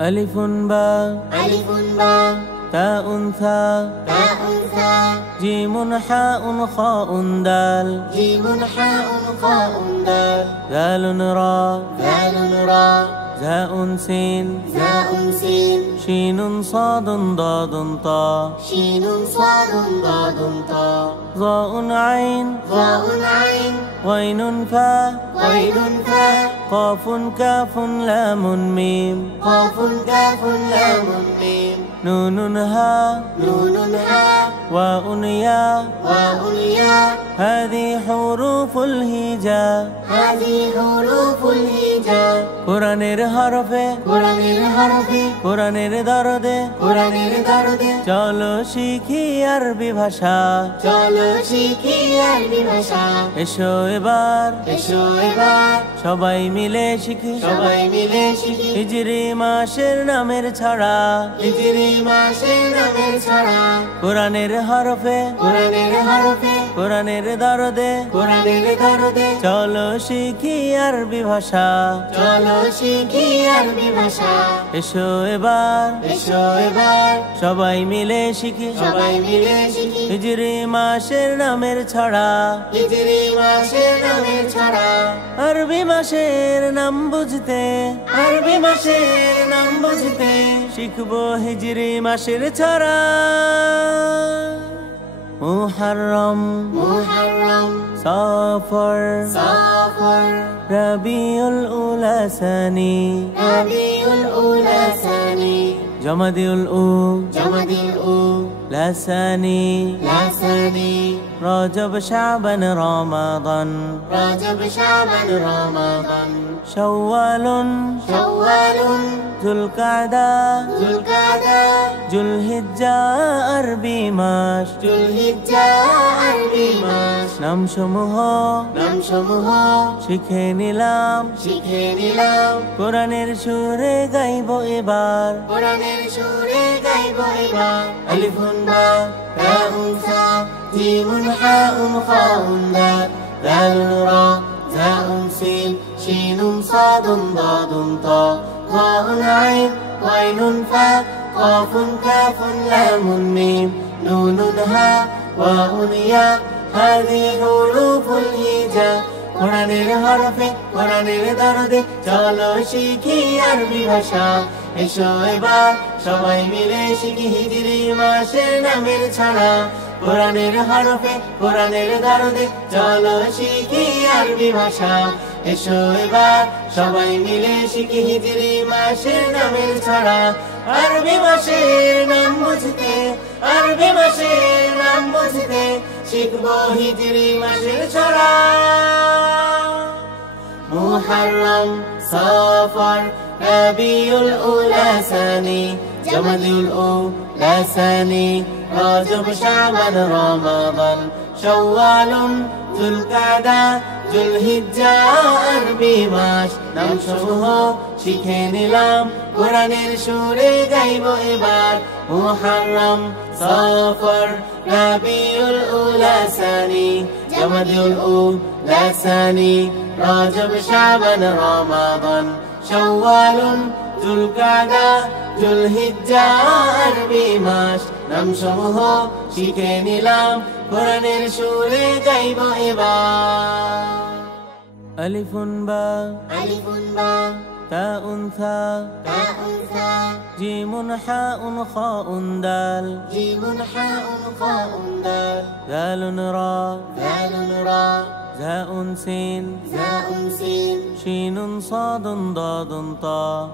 ألف باء تاء ثاء جيم حاء خاء دال دال راء زاء سين شين صاد ضاد طاء ظاء عين غين فاء قاف كاف لام ميم نون ها واء ياء هذه حروف الهجاء কোরআনের হরফে কোরআনের দরদে চলো শিখি আরবি ভাষা এসো এবার সবাই মিলে শিখি হিজরি মাসের নামের ছড়া কোরআনের হরফে কোরআনের দরদে চলো শিখি আরবি ভাষা এসো এবার সবাই মিলে শিখি হিজরি মাসের নামের ছড়া আরবি মাসের নাম বুঝতে শিখবো হিজরি মাসের ছড়া মুহররম সফর রবিউল উলা সানি জমাদিউল উ লাসানি রজব শাবান রমাদান শাওয়ালুন যুলকাদা যুলহিজ্জা আরবি মাস নামসমূহ শিখে নিলাম কোরআনের সুরে গাইব এবার আলিফুন বা তাউন সা জিমুন হাউন খাউন দাল দালুন রা জাউন সিন শিনুন সাদুন দাদুন তা ظاء عين غين فاء قاف كاف لام ميم نون ها واء ياء هذه حروف الهجاء কোরআনের হরফে কোরআনের দরদে চলো শিখি আরবি ভাষা এসো এবার সবাই মিলে শিখি হিজরি মাসের নামের ছড়া কোরআনের হরফে কোরআনের দরদে চলো শিখি আরবি ভাষা এসো এবার সবাই মিলে শিখি হিজরি মাসের নামের ছড়া আরবি মাসের নাম বুঝতে শিখবো হিজরি মাসের ছড়া মুহররম সফর রবিউল উলা সানি জমাদিউল উলা সানি রজব শাবান রমাদান শাওয়ালুন যুলকাদা যুলহিজ্জা আরবি মাস নামসমূহ শিখে নিলাম কোরআনের সুরে গাইব এবার মুহররম সফর রবিউল উলা সানি জমাদিউল উলা সানি রজব শাবান রমাদান শাওয়ালুন যুলকাদা যুলহিজ্জা আরবি মাস নামসমূহ শিখে নিলাম কোরআনের সুরে গাইব এবার আলিফুন বা তাউন ثاء জিমুন হাউন খাউন দাল দালুন রা زاء سين شين صاد ضاد طاء